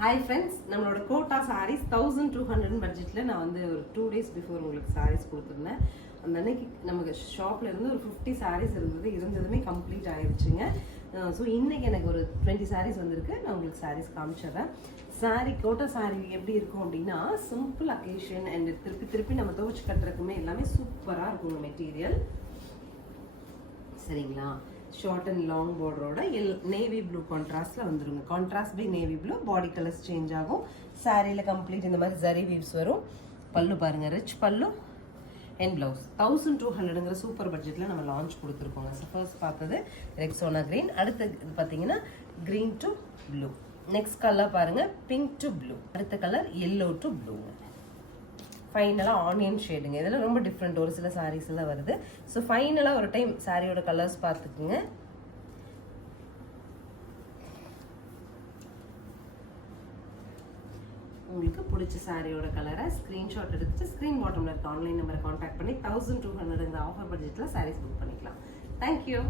Hi friends, நம்மளோட quota saris 1200 பட்ஜெட்டில் நான் வந்து ஒரு 2 days பிஃபோர் உங்களுக்கு சாரீஸ் கொடுத்துருந்தேன். அந்த அன்னைக்கு நமக்கு ஷாப்பில் இருந்து ஒரு 50 சாரீஸ் இருந்ததுமே கம்ப்ளீட் ஆயிடுச்சுங்க. ஸோ இன்றைக்கி எனக்கு ஒரு 20 சாரீஸ் வந்திருக்கு. நான் உங்களுக்கு சாரீஸ் காமிச்சிடுறேன். கோட்டா சாரீ எப்படி இருக்கும் அப்படின்னா, சிம்பிள் அக்கேஷன் அண்ட் திருப்பி நம்ம துவச்சி கட்டுறதுக்குமே எல்லாமே சூப்பராக இருக்குங்க மெட்டீரியல். சரிங்களா? ஷார்ட் அண்ட் லாங் பார்டரோட நேவி ப்ளூ கான்ட்ராஸ்ட்ல வந்துருங்க. Contrast by navy blue, body colours change ஆகும். சாரியில கம்ப்ளீட் இந்த மாதிரி ஜரி வீவ்ஸ் வரும். பல்லு பாருங்க, ரிச் பல்லு அண்ட் பிளவுஸ். 1200ங்கிற சூப்பர் பட்ஜெட்ல நம்ம லான்ச் கொடுத்துருக்கோங்க. ஃபர்ஸ்ட் பார்த்தது ரெக்ஸோனா கிரீன், அடுத்து பார்த்தீங்கன்னா green to blue. Next colour பாருங்க பிங்க் டு ப்ளூ, அடுத்த கலர் எல்லோ டு ப்ளூங்க. ஃபைனலாக ஆனியன் ஷேடுங்க. இதெல்லாம் ரொம்ப டிஃப்ரெண்ட், ஒரு சில சாரீஸ் எல்லாம் வருது. ஸோ ஃபைனலாக ஒரு டைம் சாரியோட கலர்ஸ் பார்த்துக்குங்க. உங்களுக்கு பிடிச்ச சாரியோட கலரை ஸ்க்ரீன்ஷாட் எடுத்துட்டு ஸ்க்ரீன் பாட்டமில் இருக்க ஆன்லைன் நம்பரை கான்டாக்ட் பண்ணி 1200ங்கிற ஆஃபர் பட்ஜெட்டில் சாரீஸ் புக் பண்ணிக்கலாம். தேங்க்யூ.